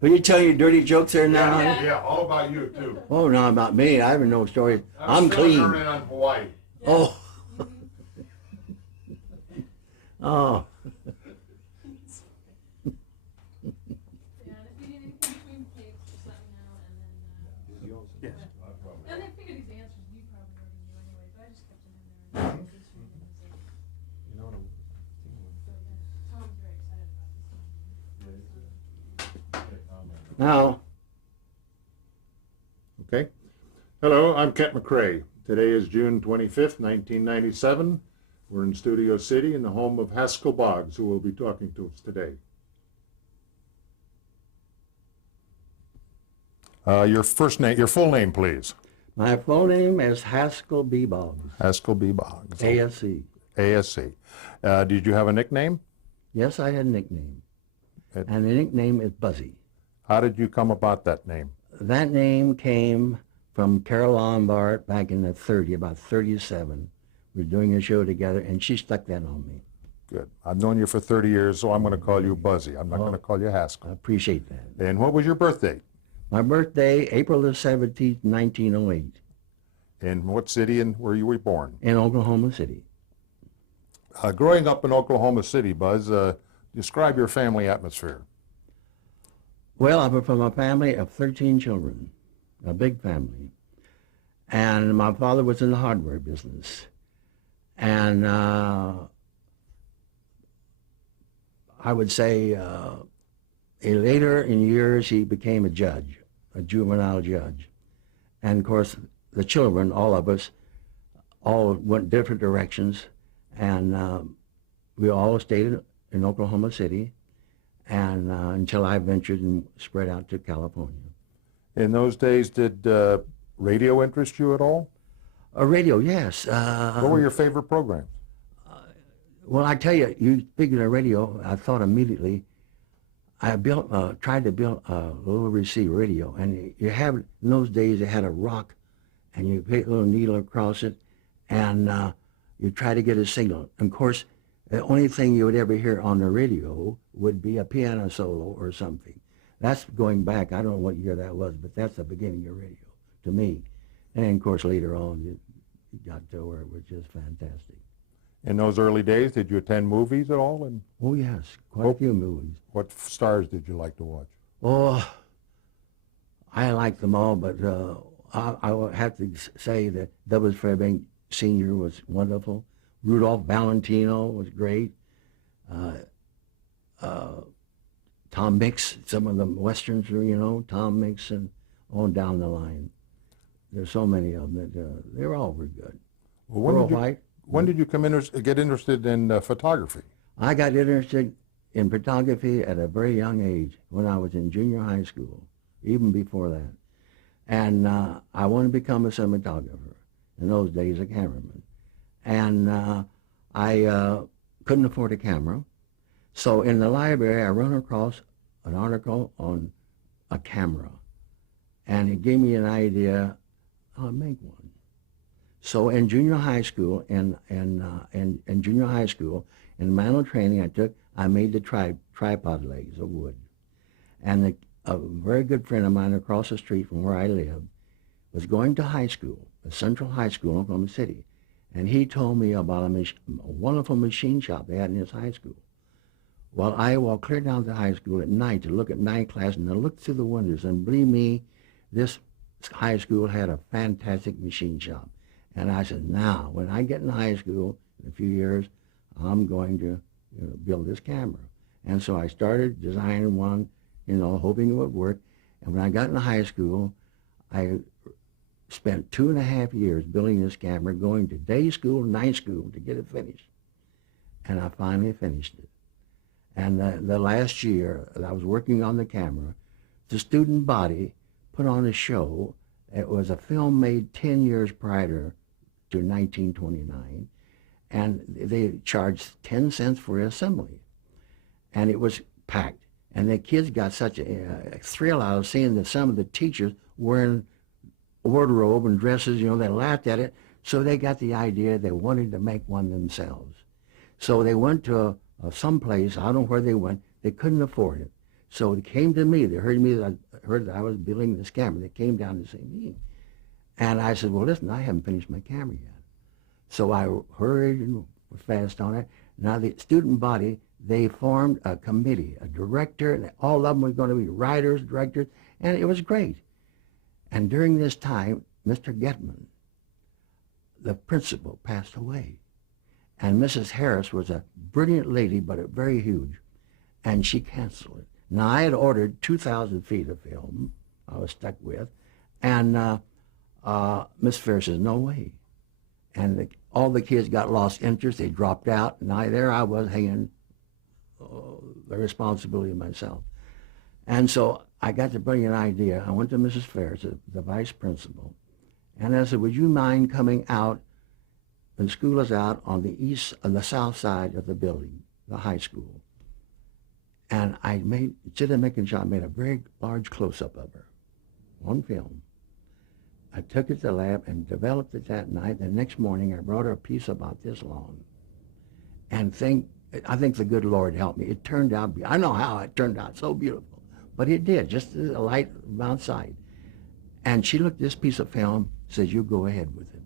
Will you tell your dirty jokes there now? Yeah, all about you too. Oh, no, about me. I have no stories. I'm still clean. learning on Hawaii. Oh. Oh. Yes. And I figured these answers you probably already knew anyway, but I just kept them in there. And just reading them as You know what I'm so, yeah, Tom's very excited about this one. Now. Okay. Hello, I'm Kent McCrae. Today is June 25th, 1997. We're in Studio City in the home of Haskell Boggs, who will be talking to us today. Your full name, please. My full name is Haskell B. Boggs. Haskell B. Boggs. ASC. ASC. Did you have a nickname? Yes, I had a nickname. It- And the nickname is Buzzy. How did you come about that name? That name came from Carol Lombard back in the about 37. We were doing a show together, and she stuck that on me. Good. I've known you for 30 years, so I'm going to call you Buzzy. I'm not going to call you I Haskell. appreciate that. And what was your birthday? My birthday, April the 17th, 1908, In what city and where you were born? in Oklahoma City. Growing up in Oklahoma City, Buzz, describe your family atmosphere. Well, I'm from a family of 13 children, a big family. And my father was in the hardware business. And I would say later in years, he became a judge, a juvenile judge. And of course, the children, all of us, all went different directions. And we all stayed in Oklahoma City, and until I ventured and spread out to California. In those days, did radio interest you at all? A radio, yes. What were your favorite programs? Well, I tell you, you speaking of radio, I thought immediately. I tried to build a little receiver radio, and you have in those days it had a rock, and you put a little needle across it, and you try to get a signal. And of course, the only thing you would ever hear on the radio would be a piano solo or something. That's going back. I don't know what year that was, but that's the beginning of radio to me. And then, of course, later on, it got to where it was just fantastic. In those early days, did you attend movies at all? And Oh yes, quite a few movies. what stars did you like to watch? Oh, I like them all, but I would have to say that W. Fairbank Sr. was wonderful. Rudolph Valentino was great. Tom Mix, some of the westerns, Tom Mix and on down the line. There's so many of them that they were all very good. Well, Pearl White. when did you get interested in photography? I got interested in photography at a very young age when I was in junior high school, even before that. And I wanted to become a cinematographer, in those days a cameraman. And I couldn't afford a camera. So in the library, I run across an article on a camera. And it gave me an idea, I'll make one. So in junior high school, in junior high school, in manual training I took, I made the tripod legs of wood. And a very good friend of mine across the street from where I lived was going to high school, a Central High School in Oklahoma City. And he told me about a wonderful machine shop they had in his high school. Well, I walked clear down to high school at night to look at night class, and I looked through the windows, and believe me, this high school had a fantastic machine shop. And I said, now, when I get in high school in a few years, I'm going to build this camera. And so I started designing one, hoping it would work. And when I got in high school, I spent 2.5 years building this camera, going to day school, night school to get it finished. And I finally finished it. And the last year that I was working on the camera, the student body put on a show. It was a film made 10 years prior to 1929, and they charged 10 cents for assembly. And it was packed. And the kids got such a thrill out of seeing that some of the teachers wearing wardrobe and dresses, they laughed at it. So they got the idea they wanted to make one themselves. So they went to of some place. I don't know where they went. They couldn't afford it. So they came to me. They heard me. Heard that I was building this camera. They came down to see me. And I said, well, listen, I haven't finished my camera yet. So I hurried and was fast on it. Now the student body, they formed a committee, a director, and all of them were going to be writers, directors, and it was great. And during this time, Mr. Getman, the principal, passed away. And Mrs. Harris was a brilliant lady, but very huge, and she canceled it. Now, I had ordered 2,000 feet of film I was stuck with, and Miss Fair says, no way. And all the kids got lost interest. They dropped out, and there I was hanging the responsibility of myself. And so I got the brilliant idea. I went to Mrs. Fair, the vice principal, and I said, would you mind coming out when school is out on the south side of the building, the high school? And instead of making sure, I made a very large close-up of her on film. I took it to the lab and developed it that night. The next morning, I brought her a piece about this long. And I think the good Lord helped me. It turned out, I don't know how it turned out so beautiful, but it did, just a light outside. And she looked at this piece of film, says, you go ahead with it.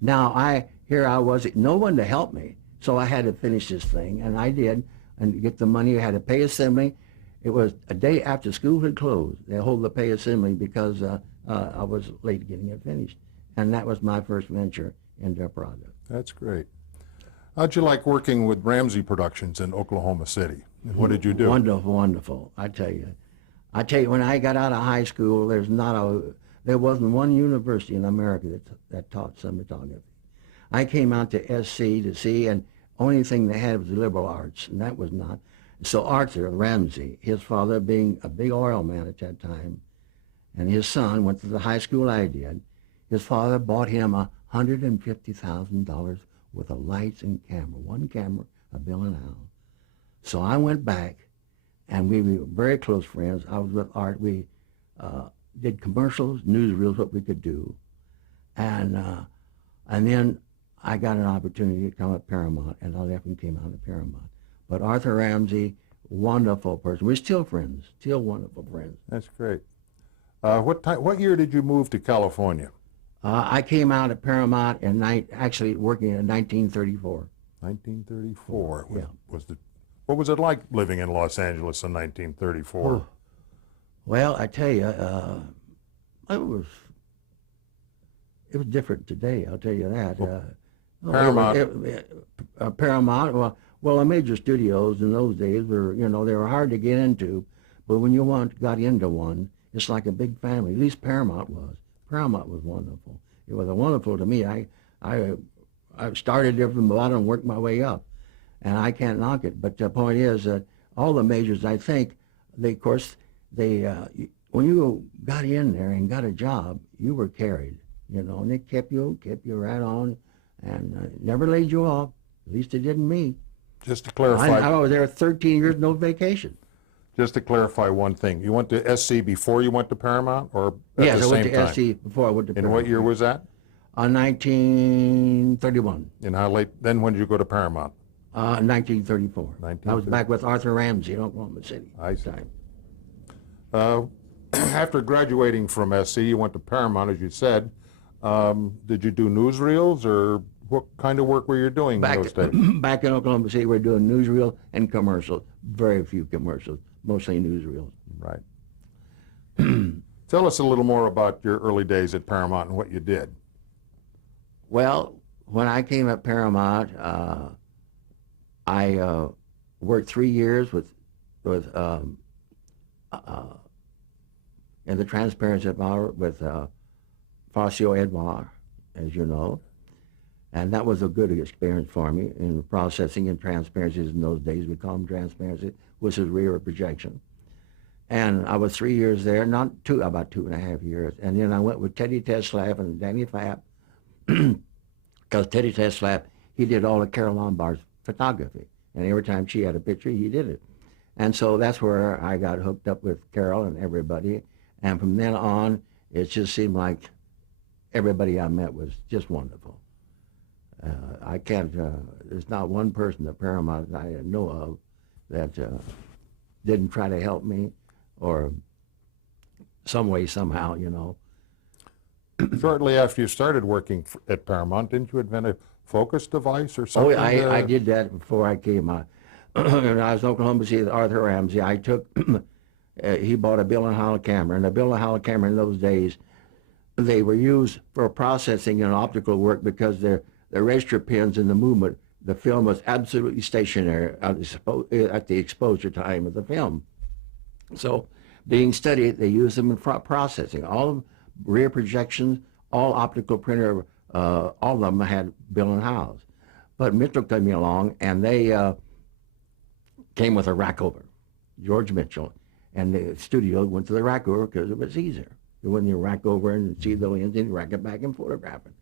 Now, here I was, no one to help me, so I had to finish this thing, and I did, and to get the money, I had to pay assembly. It was a day after school had closed. They hold the pay assembly because I was late getting it finished. And that was my first venture into a product. That's great. How'd you like working with Ramsey Productions in Oklahoma City? And what did you do? Wonderful, wonderful. I tell you, when I got out of high school, there wasn't one university in America that taught cinematography. I came out to SC to see, and only thing they had was the liberal arts, and that was not. So Arthur Ramsey, his father being a big oil man at that time, and his son went to the high school I did. His father bought him $150,000 worth of lights and camera, one camera, a Bill and Al. So I went back, and we were very close friends. I was with Art. We did commercials, newsreels, what we could do, and then I got an opportunity to come at Paramount, and I left and came out of Paramount. But Arthur Ramsey, wonderful person. We're still friends, still wonderful friends. That's great. What year did you move to California? I came out at Paramount actually working in 1934. 1934. Yeah. What was it like living in Los Angeles in 1934? Oh. Well, I tell you, it was different today. I'll tell you that. Paramount. Paramount. Well, the major studios in those days were, they were hard to get into, but when you got into one, it's like a big family. At least Paramount was. Paramount was wonderful. It was wonderful to me. I started there from the bottom and worked my way up, and I can't knock it. But the point is that all the majors, I think, when you got in there and got a job, you were carried, and they kept you right on, and never laid you off. At least it didn't me. Just to clarify, I was there 13 years, no vacation. Just to clarify one thing, you went to SC before you went to Paramount, or at Yes, the I same went time? to SC before I went to And Paramount. what year was that? 1931. And how late? Then when did you go to Paramount? 1934. I was back with Arthur Ramsey in Oklahoma City. I see. After graduating from SC, you went to Paramount, as you said. Did you do newsreels, or what kind of work were you doing in those days? Back in Oklahoma City, we were doing newsreels and commercials. Very few commercials, mostly newsreels. Right. Tell us a little more about your early days at Paramount and what you did. Well, when I came at Paramount, I worked 3 years with in the Transparency Bar with Farcio Edouard, as you know. And that was a good experience for me in processing and transparencies in those days. We call them transparency, which is rear projection. And I was 3 years there, about 2.5 years. And then I went with Teddy Teslap and Danny Fapp, because Teddy Teslap, he did all of Carol Lombard's photography. And every time she had a picture, he did it. And so that's where I got hooked up with Carol and everybody. And from then on, it just seemed like everybody I met was just wonderful. I can't, there's not one person at Paramount that I know of that didn't try to help me or some way, somehow, you know. Shortly after you started working at Paramount, didn't you invent a focus device or Oh, something? I did that before I came out. When I was in Oklahoma City with Arthur Ramsey, I took, he bought a Bill and Howell camera, and a Bill and Howell camera in those days, they were used for processing and optical work because the register pins and the movement, the film was absolutely stationary at the exposure time of the film. So being studied, they used them in front processing. All of rear projections, all optical printer, all of them had Bill and Howells. But Mitchell came along, and they came with a rackover, George Mitchell, and the studio went to the rackover because it was easier. When you rack over and see the lens and rack it back and photograph it.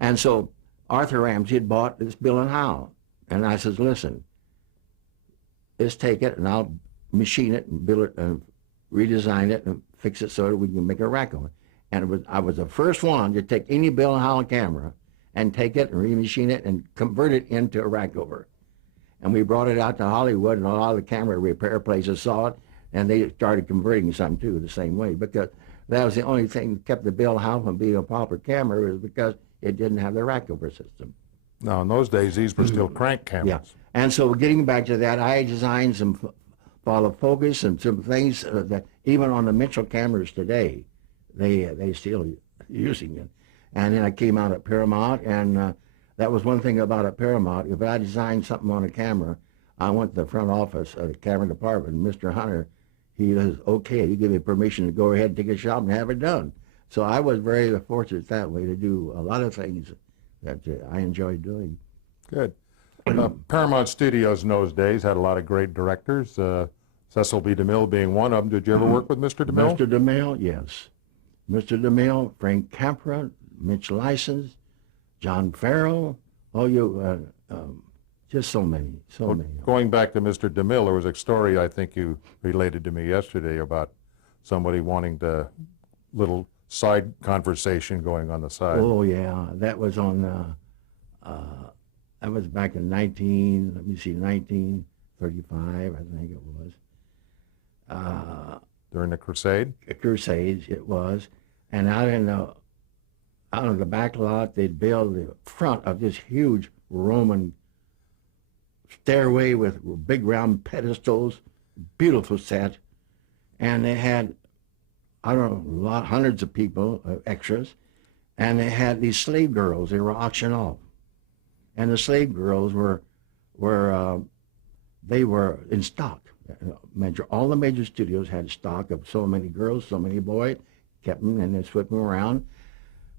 And so Arthur Ramsey had bought this Bill and Howell. And I says, listen, let's take it and I'll machine it and build it and redesign it and fix it so that we can make a rack on it. And I was the first one to take any Bill and Howell camera and take it and remachine it and convert it into a rack over. And we brought it out to Hollywood, and a lot of the camera repair places saw it, and they started converting some too the same way, because that was the only thing that kept the Bill Howell from being a proper camera, was because it didn't have the rackover system. Now, in those days, these were still crank cameras. Yeah. And so getting back to that, I designed some follow focus and some things that even on the Mitchell cameras today, they still using it. And then I came out at Paramount, and that was one thing about at Paramount. If I designed something on a camera, I went to the front office of the camera department, and Mr. Hunter, he was okay. He gave me permission to go ahead, take a shot, and have it done. So I was very fortunate that way to do a lot of things that I enjoyed doing. Good. Paramount Studios in those days had a lot of great directors, Cecil B. DeMille being one of them. Did you ever work with Mr. DeMille? Mr. DeMille, yes. Mr. DeMille, Frank Capra, Mitch License, John Farrell, just so many. Going back to Mr. DeMille, there was a story I think you related to me yesterday about somebody wanting to, little side conversation going on the side. Oh yeah, that was on, that was back in 1935, I think it was. During the Crusade? Crusades, it was. And out in the back lot, they'd build the front of this huge Roman stairway with big round pedestals, beautiful set. And they had, I don't know, hundreds of people, extras. And they had these slave girls, they were auctioned off. And the slave girls they were in stock. All the major studios had stock of so many girls, so many boys, kept them and they swept them around.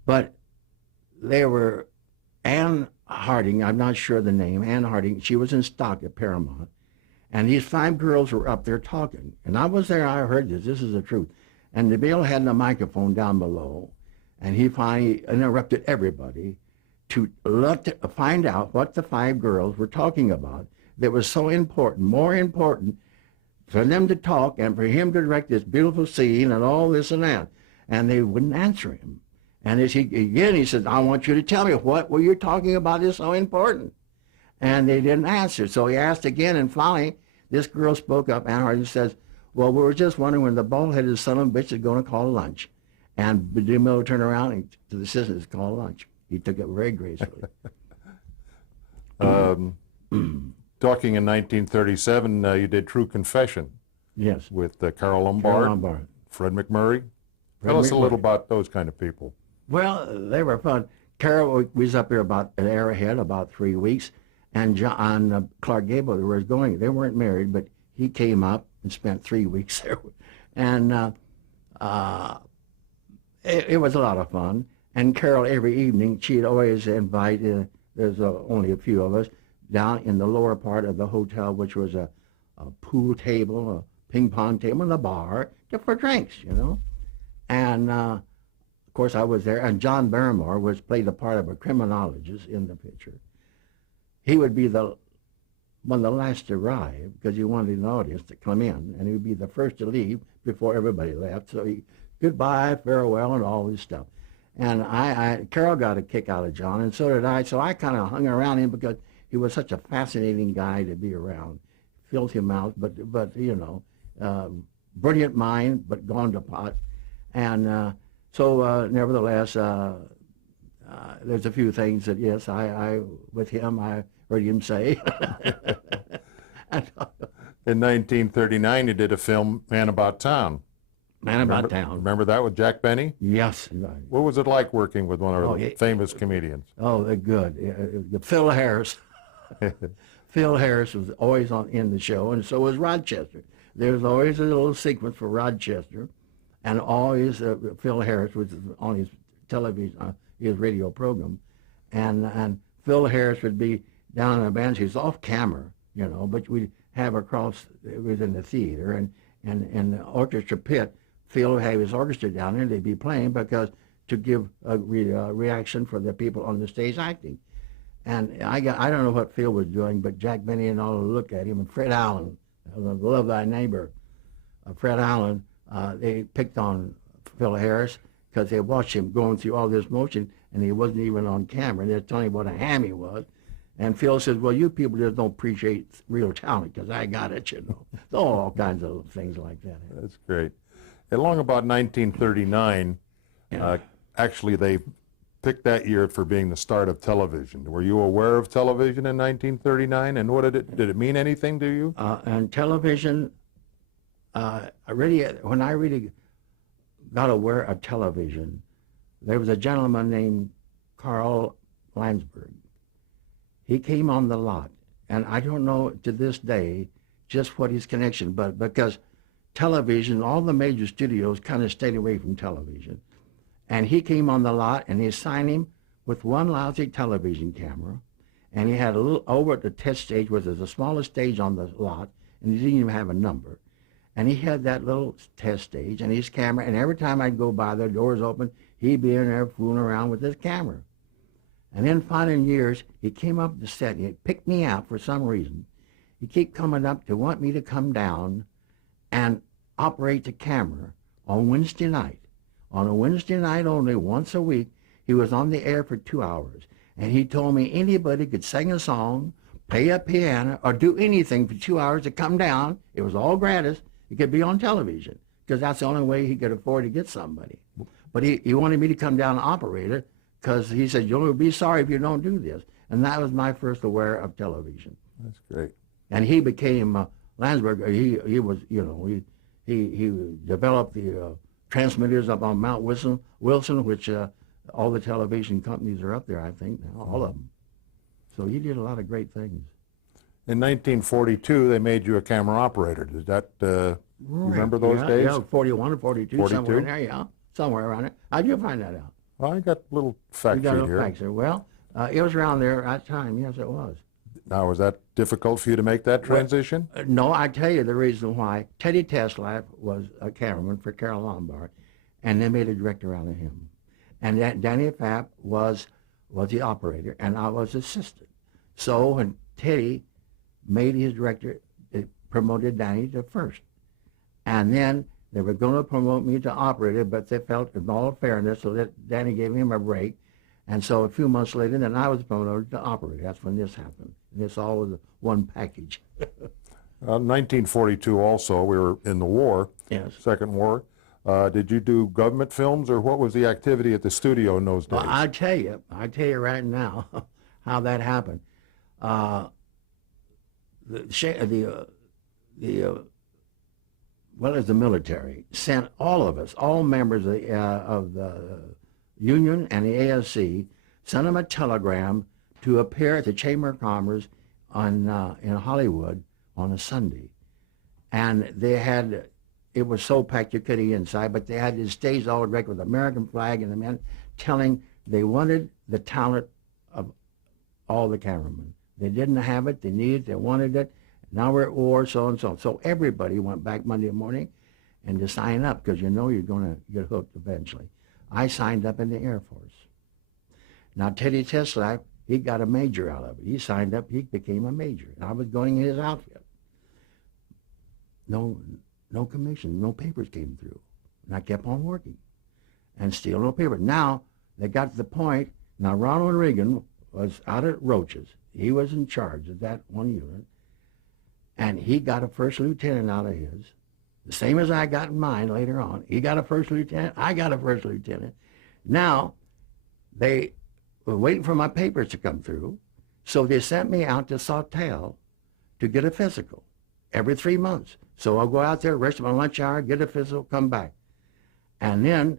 But they were, Anne Harding, I'm not sure the name, Anne Harding, she was in stock at Paramount. And these 5 girls were up there talking. And I was there, I heard this is the truth. And DeMille had the microphone down below, and he finally interrupted everybody to find out what the 5 girls were talking about that was so important, more important for them to talk and for him to direct this beautiful scene and all this and that. And they wouldn't answer him. And he said, I want you to tell me what were you talking about is so important. And they didn't answer. So he asked again, and finally, this girl spoke up, Anne Harding says, well, we were just wondering when the bald-headed son of a bitch is going to call lunch. And DeMille turned around and to the assistant to call lunch. He took it very gracefully. Talking in 1937, you did True Confession. Yes. With Carol Lombard, Fred McMurray. Tell us a little about those kind of people. Well, they were fun. Carol was up here about an hour ahead, about 3 weeks, and John Clark Gable was going. They weren't married, but he came up and spent 3 weeks there. And it was a lot of fun. And Carol, every evening, she'd always invite, there's only a few of us, down in the lower part of the hotel, which was a pool table, a ping pong table, and a bar for drinks, you know. And of course, I was there. And John Barrymore played the part of a criminologist in the picture. He would be one of the last to arrive because he wanted an audience to come in, and he would be the first to leave before everybody left. So goodbye, farewell, and all this stuff. And Carol got a kick out of John, and so did I. So I kind of hung around him because he was such a fascinating guy to be around. Filthy mouth, but you know, brilliant mind, but gone to pot. And so nevertheless, there's a few things that yes, I with him I heard him say. In 1939, you did a film, Man About Town. Man About Town. Remember that with Jack Benny? Yes. Right. What was it like working with one of the famous comedians? Oh, they're good. Phil Harris. Phil Harris was always in the show, and so was Rochester. There's always a little sequence for Rochester, and always Phil Harris was on his television, his radio program, and Phil Harris would be down in the bench. He's off camera, you know, but we'd have across. It was in the theater, and the orchestra pit. Phil would have his orchestra down there. They'd be playing because to give a reaction for the people on the stage acting. And I don't know what Phil was doing, but Jack Benny and all look at him, and Fred Allen, Love Thy Neighbor, Fred Allen, they picked on Phil Harris because they watched him going through all this motion, and he wasn't even on camera. They're telling him what a ham he was. And Phil says, well, you people just don't appreciate real talent because I got it, you know. So all kinds of things like that. That's great. Along about 1939, actually they picked that year for being the start of television. Were you aware of television in 1939, and what did it mean anything to you? And television, when I really got aware of television, there was a gentleman named Carl Landsberg. He came on the lot, and I don't know to this day just what his connection, but because television, all the major studios kind of stayed away from television. And he came on the lot, and they assigned him with one lousy television camera, and he had a little over at the test stage, which is the smallest stage on the lot, and he didn't even have a number. And he had that little test stage and his camera, and every time I'd go by, the doors open, he'd be in there fooling around with his camera. And then finally in years, he came up to the set, and he picked me out for some reason. He kept coming up to want me to come down and operate the camera on Wednesday night. On a Wednesday night only, once a week, he was on the air for 2 hours. And he told me anybody could sing a song, play a piano, or do anything for 2 hours to come down. It was all gratis. It could be on television, because that's the only way he could afford to get somebody. But he wanted me to come down and operate it, because he said, you'll be sorry if you don't do this. And that was my first aware of television. That's great. And he became, Landsberg, he was, you know, he developed the transmitters up on Mount Wilson, which all the television companies are up there, I think, now, all of them. So he did a lot of great things. In 1942, they made you a camera operator. Did that, you remember those days? Yeah, 41 or 42, 42? somewhere in there, yeah, somewhere around there. How'd you find that out? Well, I got a little fact You got sheet a little here. facts there. Well, it was around there at that time, yes, it was. Now, was that difficult for you to make that transition? No, I tell you the reason why. Teddy Teslaff was a cameraman for Carol Lombard, and they made a director out of him. And that Danny Fapp was the operator, and I was assistant. So when Teddy made his director, it promoted Danny to first. And then they were going to promote me to operator, but they felt in all fairness, so that Danny gave him a break. And so a few months later, then I was promoted to operator. That's when this happened. This all was one package. 1942 also, we were in the war, Yes. Second War. Did you do government films, or what was the activity at the studio in those days? Well, I tell you right now how that happened. The military sent all of us, all members of the Union and the ASC, sent them a telegram to appear at the Chamber of Commerce in Hollywood on a Sunday. And they had, it was so packed you couldn't get inside, but they had this stage all decorated with the American flag and the men telling they wanted the talent of all the cameramen. They didn't have it, they needed it, they wanted it. Now we're at war, so and so. So everybody went back Monday morning and to sign up, because you know you're going to get hooked eventually. I signed up in the Air Force. Now Teddy Teslaff, he got a major out of it. He signed up, he became a major. And I was going in his outfit. No commission, no papers came through. And I kept on working and still no paper. Now they got to the point. Now Ronald Reagan was out at Roaches. He was in charge of that one unit, and he got a first lieutenant out of his, the same as I got in mine later on. He got a first lieutenant. I got a first lieutenant. Now they were waiting for my papers to come through, so they sent me out to Sawtell to get a physical every 3 months. So I'll go out there, rest of my lunch hour, get a physical, come back. And then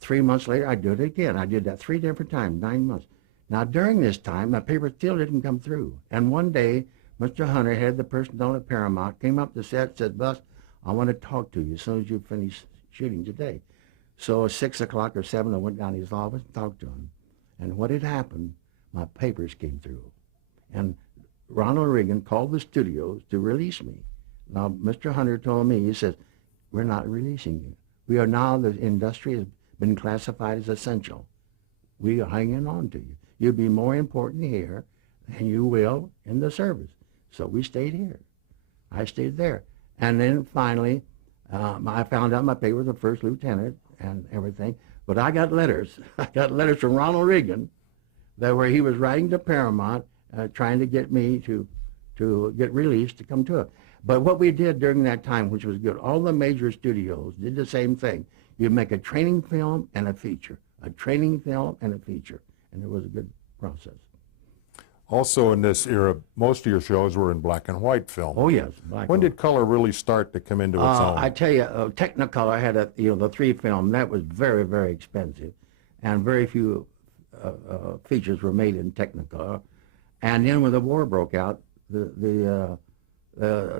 3 months later, I do it again. I did that 3 different times, 9 months. Now, during this time, my paper still didn't come through. And one day, Mr. Hunter, head of the personnel at Paramount, came up to set, said, "Bus, I want to talk to you as soon as you finish shooting today." So at 6 o'clock or 7, I went down to his office and talked to him. And what had happened, my papers came through. And Ronald Reagan called the studios to release me. Now, Mr. Hunter told me, he says, "We're not releasing you. We are now, the industry has been classified as essential. We are hanging on to you. You'll be more important here than you will in the service." So we stayed here. I stayed there. And then finally, I found out my pay was a first lieutenant and everything. But I got letters. I got letters from Ronald Reagan that where he was writing to Paramount, trying to get me to get released to come to it. But what we did during that time, which was good, all the major studios did the same thing. You'd make a training film and a feature, a training film and a feature, and it was a good process. Also in this era, most of your shows were in black and white film. Oh yes. Black When and did color really start to come into its own? I tell you, Technicolor had the 3 film. That was very, very expensive, and very few features were made in Technicolor. And then when the war broke out, the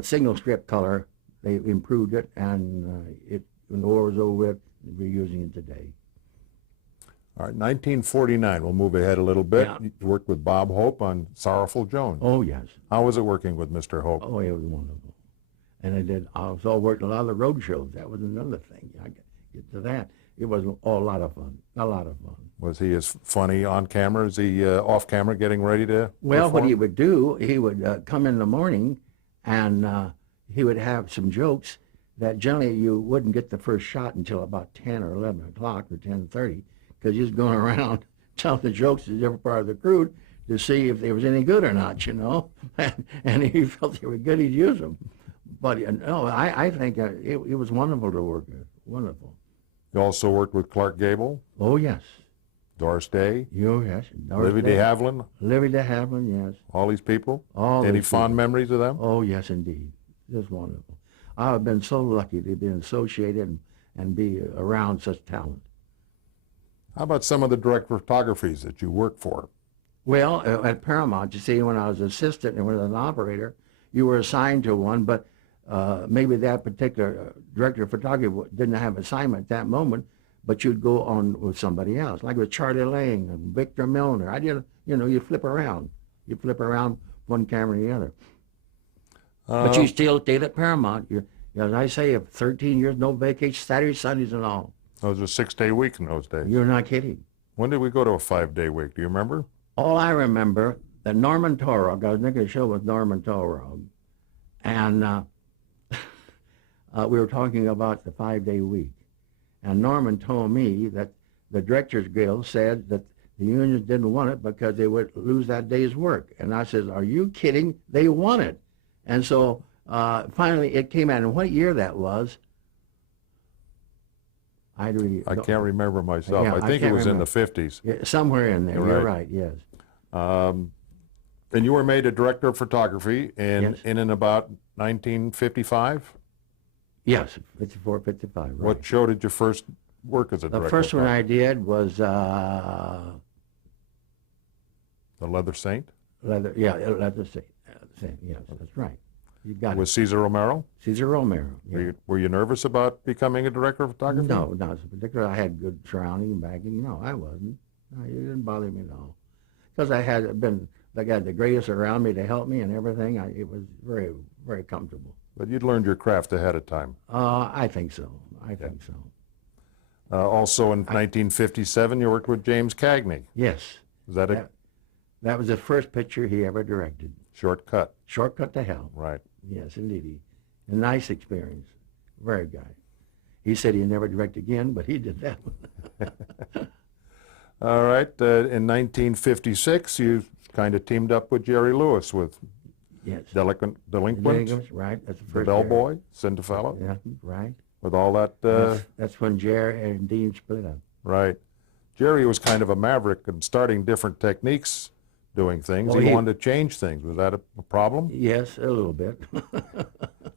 single strip color, they improved it, and when the war was over with, we're using it today. All right, 1949, we'll move ahead a little bit. Yeah. You worked with Bob Hope on Sorrowful Jones. Oh yes. How was it working with Mr. Hope? Oh, it was wonderful. And I also worked a lot of the road shows. That was another thing. I get to that. It was a lot of fun. A lot of fun. Was he as funny on camera as he off camera getting ready to Well, what perform? he would do, he would come in the morning, and he would have some jokes that generally you wouldn't get the first shot until about 10 or 11 o'clock or 10:30, because he was going around telling the jokes to different part of the crew to see if they was any good or not, and he felt they were good, he'd use them. But no, I think it was wonderful to work with. Wonderful. You also worked with Clark Gable, Oh yes. Doris Day, Yes. Livy de Havilland, Livy de Havilland, yes. all these people. All Any these fond people. memories of them? Oh, yes, indeed. Just wonderful. I've been so lucky to be associated and be around such talent. How about some of the direct photographies that you worked for? Well, at Paramount, you see, when I was assistant and was an operator, you were assigned to one, but maybe that particular director of photography didn't have assignment at that moment, but you'd go on with somebody else, like with Charlie Lang and Victor Milner. I did, you flip around. You flip around one camera to the other. But you still stayed at Paramount. As I say, 13 years, no vacation, Saturdays, Sundays, and all. It was a 6-day week in those days. You're not kidding. When did we go to a 5-day week? Do you remember? All I remember, that Norman Torog, I was making a show with Norman Torog, and we were talking about the 5-day week. And Norman told me that the Directors Guild said that the unions didn't want it because they would lose that day's work. And I said, "Are you kidding? They want it." And so finally it came out. And what year that was, I can't remember myself. Yeah, I think it was in the 50s. Yeah, somewhere in there. You're right, yes. And you were made a director of photography in and about 1955? Yes, 54, 55, right. What show did you first work as a director? The first one I did was The Leather Saint? Leather Saint. Yes, that's right. You got With it. Cesar Romero? Cesar Romero. Yeah. Were you nervous about becoming a director of photography? No, not in particular. I had good surrounding and backing. No, I wasn't. No, it didn't bother me at all. Because I had the greatest around me to help me and everything. It was very, very comfortable. But you'd learned your craft ahead of time. I think so. I think so. Also in 1957, you worked with James Cagney. Yes. Was that That was the first picture he ever directed. Shortcut? Shortcut to Hell. Right. Yes, indeed. A nice experience. Very guy. He said he'd never direct again, but he did that one. All right. In 1956, you kind of teamed up with Jerry Lewis with Yes. Delinquent, Right. That's the The first. Bellboy, Cinderella, Yeah. Right. with all that. That's when Jerry and Dean split up. Right. Jerry was kind of a maverick and starting different techniques, doing things. Well, he he- wanted to change things. Was that a problem? Yes, a little bit.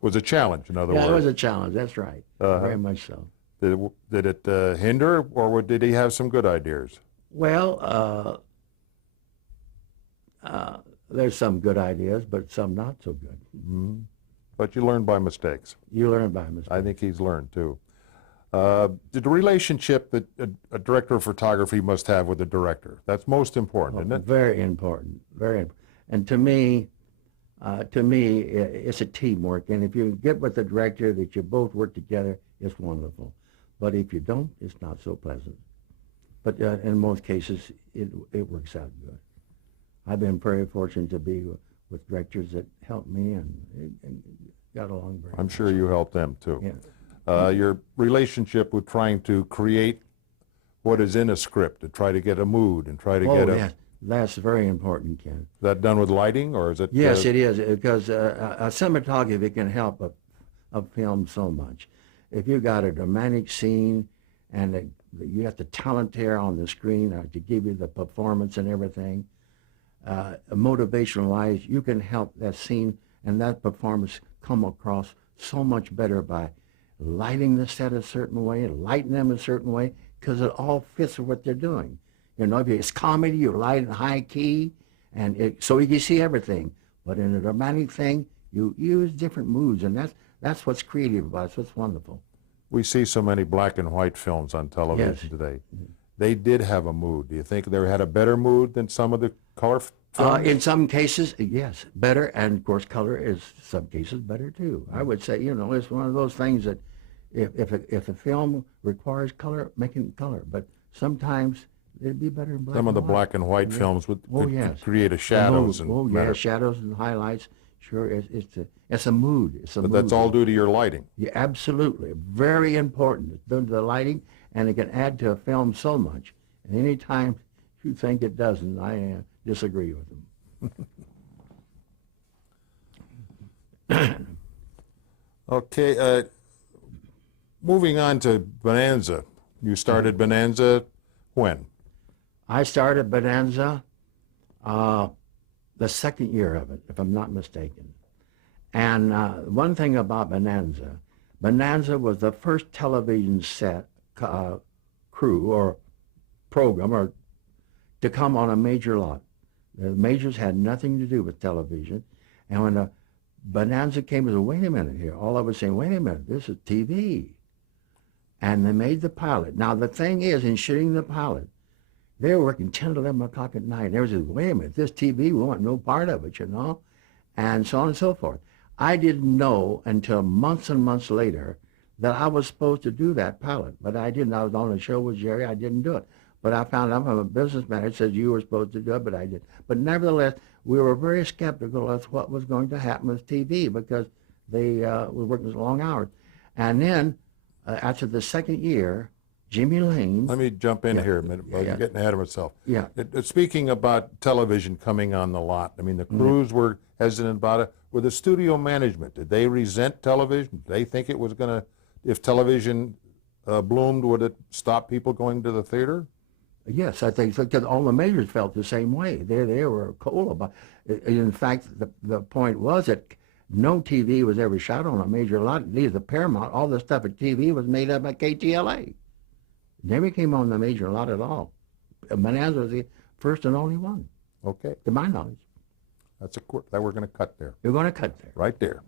Was a challenge, in other Yeah, it words. was a challenge. That's right. Uh-huh. Very much so. Did it hinder, or did he have some good ideas? Well, there's some good ideas, but some not so good. But you learn by mistakes. You learn by mistake. I think he's learned too. The relationship that a director of photography must have with the director, that's most important, isn't it? Very important. Very important. And to me, it's a teamwork. And if you get with the director that you both work together, it's wonderful. But if you don't, it's not so pleasant. But in most cases, it works out good. I've been very fortunate to be with directors that helped me and got along very I'm well. sure you helped them too. Yeah. Your relationship with trying to create what is in a script, to try to get a mood and try to Oh, get a. yes. That's very important, Ken. Is that done with lighting, or is it? Yes, it is, because a cinematography can help a film so much. If you got a dramatic scene and you have the talent there on the screen to give you the performance and everything, motivation-wise, you can help that scene and that performance come across so much better by lighting the set a certain way, lighting them a certain way, because it all fits with what they're doing. You know, if it's comedy, you light in high key, and so you can see everything. But in a dramatic thing, you use different moods, and that's what's creative about it. That's what's wonderful. We see so many black and white films on television Yes. today. They did have a mood. Do you think they had a better mood than some of the color films? In some cases, yes, better, and of course, color is some cases better too. I would say, you know, it's one of those things that if a film requires color, make it color. But sometimes it'd be better in black Some of and the white. black and white films would Oh, yes. create a shadows The and mood. Oh, yeah, matter. shadows and highlights. Sure, it's a mood. It's a But mood. that's all due to your lighting. Yeah, absolutely. Very important. It's done to the lighting, and it can add to a film so much. And any time you think it doesn't, I disagree with them. Okay, moving on to Bonanza. You started Bonanza when? I started Bonanza the second year of it, if I'm not mistaken. And one thing about Bonanza was the first television set crew or program or to come on a major lot. The majors had nothing to do with television. And when the Bonanza came, it was, wait a minute here. All of us saying, wait a minute, this is TV. And they made the pilot. Now, the thing is, in shooting the pilot, they were working 10 to 11 o'clock at night. And they were saying, wait a minute, this TV, we want no part of it, you know? And so on and so forth. I didn't know until months and months later that I was supposed to do that pilot. But I didn't. I was on a show with Jerry. I didn't do it. But I found out from a businessman who says you were supposed to do it, but I didn't. But nevertheless, we were very skeptical as to what was going to happen with TV because they were working long hours. And then after the second year, Jimmy Lane. Let me jump in Yeah. here a minute. I'm Yeah. getting ahead of myself. Yeah. Speaking about television coming on the lot, I mean, the crews were hesitant about it. With the studio management, did they resent television? Did they think it was going to, if television bloomed, would it stop people going to the theater? Yes, I think so, because all the majors felt the same way. They were cold about it. In fact, the point was that no TV was ever shot on a major lot. These the Paramount, all the stuff at TV was made up at KTLA. Never came on the major lot at all. Bonanza was the first and only one, Okay, to my knowledge. that we're going to cut there, You're going to cut there. right there.